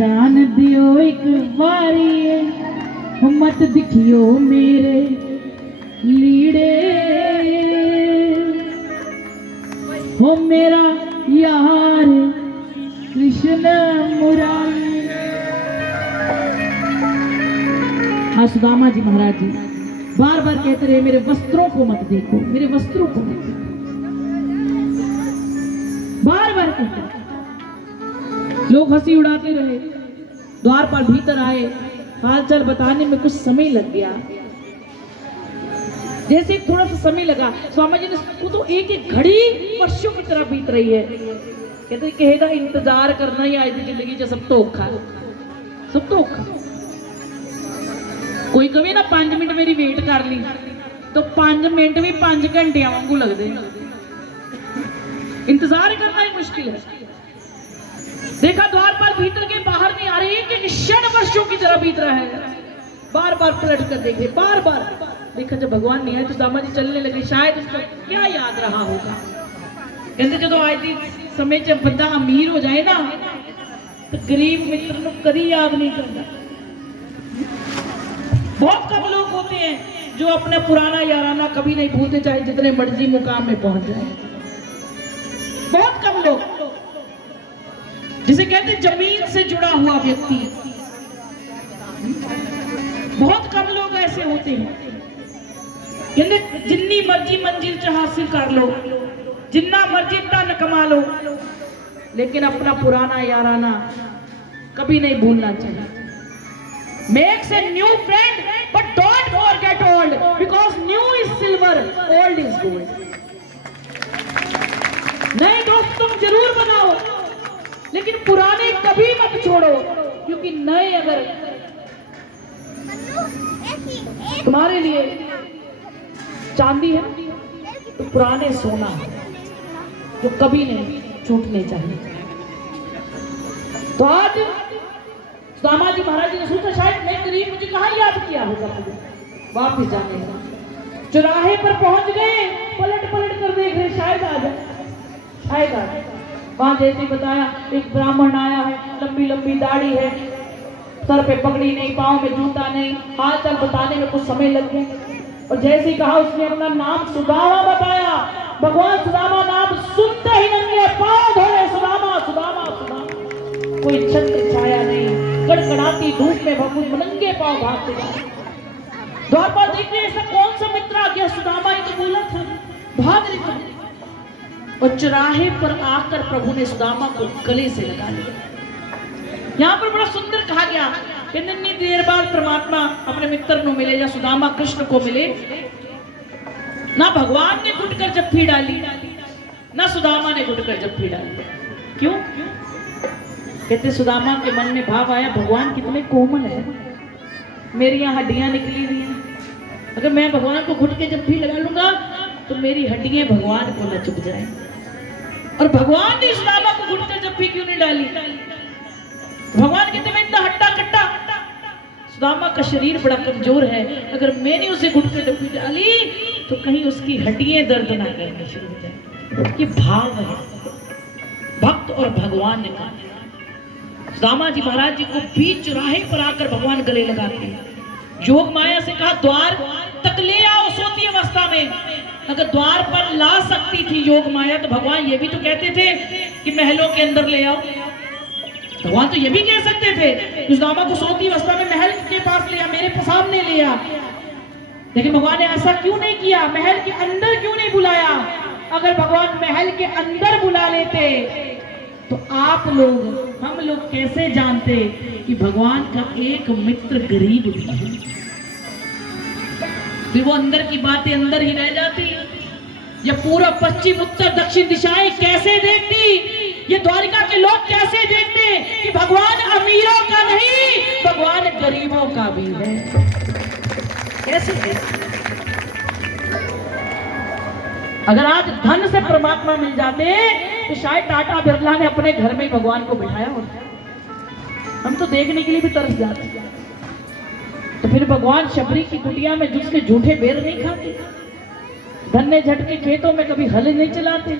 जान दियो एक बारी, मत दिखियो मेरे लीड़े, हो मेरा यार कृष्ण मुरारी। हाँ, सुदामा जी महाराज जी बार बार कहते रहे मेरे वस्त्रों को मत देखो, मेरे वस्त्रों को मत देखो, बार बार कहते। लोग हंसी उड़ाते रहे, द्वारपाल भीतर आए, हालचाल बताने में कुछ समय लग गया। जैसे थोड़ा सा समय लगा, स्वामी जी ने वो तो एक एक घड़ी वर्षों की तरह बीत रही है। कहते कहेगा इंतजार करना ही आई थी जिंदगी च सब तो औखा, सब तो औखा। कोई कभी ना 5 मिनट मेरी वेट कर ली तो 5 मिनट भी 5 घंटे वांगू लगते। इंतजार करना ही मुश्किल है। देखा द्वारपाल भीतर के बाहर नहीं आ रहे, एक क्षण वर्षों की तरह बीत रहा है। बार बार पलट कर देखे, बार बार देखा, जब भगवान नहीं आए तो सुदामा जी चलने लगे, शायद उसको क्या याद रहा होगा। कहते जो आज दी समय जब बंदा अमीर हो जाए ना तो गरीब मित्र को कभी याद नहीं करता। बहुत कम लोग होते हैं जो अपना पुराना याराना कभी नहीं भूलते, चाहे जितने मर्जी मुकाम में पहुंच जाए। बहुत कम लोग, जिसे कहते जमीन से जुड़ा हुआ व्यक्ति, बहुत कम लोग ऐसे होते हैं। जितनी मर्जी मंजिल हासिल कर लो, जितना मर्जी धन कमा लो, लेकिन अपना पुराना याराना कभी नहीं भूलना चाहिए। Makes a new friend, but don't forget old, because new is silver, old is gold. नए दोस्त तुम जरूर बनाओ, लेकिन पुराने कभी मत छोड़ो, क्योंकि नए अगर तुम्हारे लिए चांदी है तो पुराने सोना है, जो कभी नहीं छूटने चाहिए। तो आज सुदामा जी महाराज जी ने सोचा शायद मैं गरीब, मुझे कहाँ याद किया होगा, मुझे वापिस जाने का। चौराहे पर पहुंच गए, पलट पलट कर देख रहे, शायद आ जाए, शायद आ जाए। वहां जैसे बताया एक ब्राह्मण आया है, लंबी लंबी दाढ़ी है, सर पे पगड़ी नहीं, पाँव में जूता नहीं। हाल चाल बताने में कुछ समय लग गया, और जैसे ही कहा उसने अपना नाम सुदामा बताया। भगवान सुदामा नाम सुनते ही नंगे पाँव धोए, सुदामा सुदामा सुदामा। कोई छत्र छाया नहीं, कड़कड़ाती धूप में भगवान नंगे पाँव भागते जाए। द्वारपाल देख रहे ऐसा कौन सा मित्र आ गया, सुदामा ही तो बोला था, भाग रहे। और चौराहे पर आकर प्रभु ने सुदामा को गले से लगा लिया। यहाँ पर बड़ा सुंदर कहा गया कि इतनी देर बाद परमात्मा अपने मित्र को मिले, या सुदामा कृष्ण को मिले, ना भगवान ने घुटकर जप्फी डाली, ना सुदामा ने घुटकर जप्फी डाली। क्यों? कहते सुदामा के मन में भाव आया, भगवान कितने कोमल है, मेरी यहाँ हड्डियां निकली हुई हैं, अगर मैं भगवान को घुट के जप्फी लगा लूंगा तो मेरी हड्डियां भगवान को न चुभ जाए। और भगवान ने सुदामा को घुट कर जप्फी क्यों नहीं डाली? भगवान कहते मैं इतना हट्टा कट्टा, सुदामा का शरीर बड़ा कमजोर है, अगर मैंने उसे घुट कर जप्फी डाली तो कहीं उसकी हड्डियां दर्द ना करने शुरू हो जाए। ये भाव है भक्त और भगवान ने कहा। सुदामा जी महाराज जी को बीच चौराहे पर आकर भगवान गले लगाते हैं। योग माया से कहा द्वार तक ले आओ सोती अवस्था में। अगर द्वार पर ला सकती थी योग माया तो भगवान ये भी तो कहते थे कि महलों के अंदर ले आओ। भगवान तो ये भी कह सकते थे कि सुदामा को सोती अवस्था में महल के पास ले आ, मेरे सामने ले आ। लेकिन भगवान ने ऐसा क्यों नहीं किया? महल के अंदर क्यों नहीं बुलाया? अगर भगवान महल के अंदर बुला लेते तो आप लोग, हम लोग कैसे जानते कि भगवान का एक मित्र गरीब भी है? फिर वो अंदर की बातें अंदर ही रह जाती। ये पूरा पश्चिम उत्तर दक्षिण दिशाएं कैसे देखती, ये द्वारिका के लोग कैसे देखते कि भगवान अमीरों का नहीं, भगवान गरीबों का भी है। कैसे? अगर आज धन से परमात्मा मिल जाते तो शायद टाटा बिरला ने अपने घर में भगवान को बिठाया होता। हम तो देखने के लिए भी तरस जाते। तो फिर भगवान शबरी की कुटिया में जिसके झूठे बेर नहीं खाते, धन्ने झटके खेतों में कभी हल नहीं चलाते,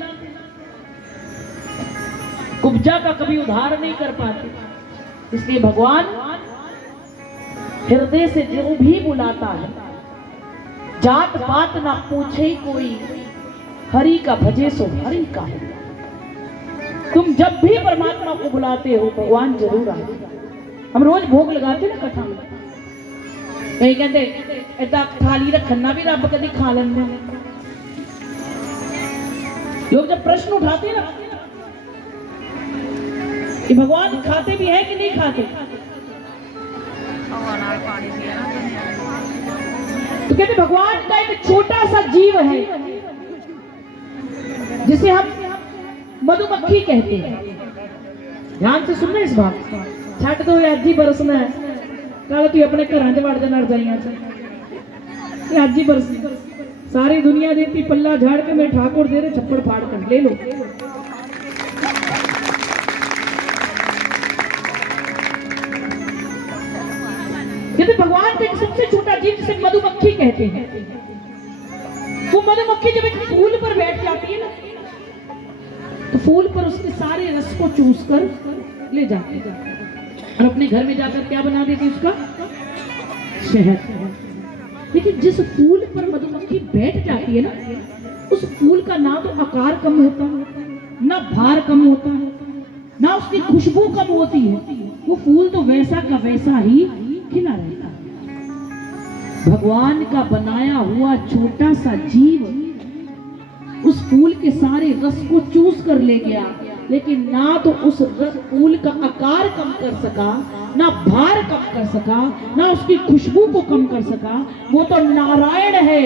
कुब्जा का कभी उधार नहीं कर पाते, इसलिए भगवान हृदय से जो भी बुलाता है, जात पात ना पूछे कोई, हरि का भजे सो हरि का है। तुम जब भी परमात्मा को बुलाते हो भगवान जरूर आए। हम रोज भोग लगाते ना कथा में, कहीं कहते ऐसा थाली रखना भी रब कभी खा लेंगे। लोग जब प्रश्न उठाते ना कि भगवान खाते भी है कि नहीं खाते, तो कहते भगवान का एक छोटा सा जीव है जिसे हम मधुमक्खी कहते हैं। ध्यान से सुनना इस बात, छट दो अज ही बरसना है, कल तू अपने घर च वड़ जाना रजाइयां च, अज ही बरस सारी दुनिया देती पल्ला झाड़ के मेरे ठाकुर दे रहे छप्पड़ फाड़ कर ले लो। कहते भगवान का एक सबसे छोटा जीव जिसे मधुमक्खी कहते हैं, वो मधुमक्खी जब एक फूल पर बैठ जाती है ना, तो फूल पर उसके सारे रस को चूस कर ले जाती है और अपने घर में जाकर क्या बना देती है, उसका शहद। लेकिन जिस फूल पर मधुमक्खी बैठ जाती है ना, उस फूल का ना तो आकार कम होता है, ना भार कम होता है, ना उसकी खुशबू कम होती है। वो फूल तो वैसा का वैसा ही खिला रहता है। भगवान का बनाया हुआ छोटा सा जीव उस फूल के सारे रस को चूस कर ले गया, लेकिन ना तो उस फूल का आकार कम कर सका, ना भार कम कर सका, ना उसकी खुशबू को कम कर सका। वो तो नारायण है।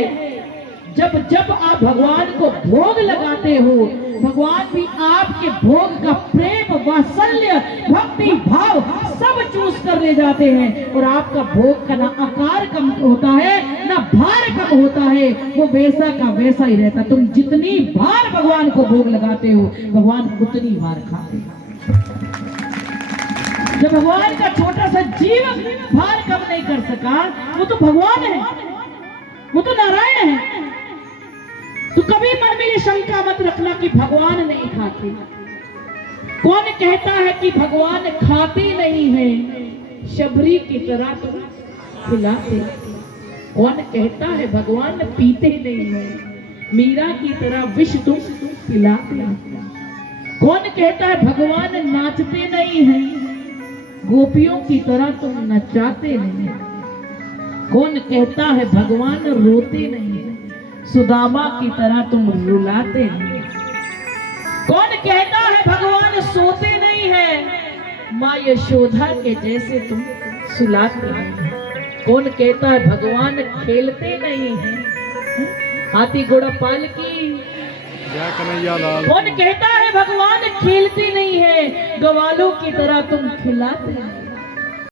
जब जब आप भगवान को भोग लगाते हो, भगवान भी आपके भोग का प्रेम, वात्सल्य, भक्ति भाव सब चूस कर ले जाते हैं और आपका भोग का ना आकार कम होता है, ना भार कम होता है, वो वैसा का वैसा ही रहता। तुम जितनी बार भगवान को भोग लगाते हो, भगवान उतनी बार खाते हैं। जब भगवान का छोटा सा जीव भार कम नहीं कर सका, वो तो भगवान है, वो तो नारायण है। तो कभी मन में ये शंका मत रखना कि भगवान नहीं खाते। कौन कहता है कि भगवान खाते नहीं है? शबरी की तरह तो खिलाते। कौन कहता है भगवान पीते नहीं है? मीरा की तरह विष तो पिलाते। कौन कहता है भगवान नाचते नहीं है? गोपियों की तरह तुम नचाते नहीं। कौन कहता है भगवान रोते नहीं है? सुदामा की तरह तुम रुलाते नहीं। कौन कहता है भगवान सोते नहीं है? माँ यशोदा के जैसे तुम सुलाते नहीं। कौन कहता है भगवान खेलते नहीं है? हाथी घोड़ा पालकी। कौन कहता है भगवान खेलते नहीं है? ग्वालों की तरह तुम खिलाते नहीं।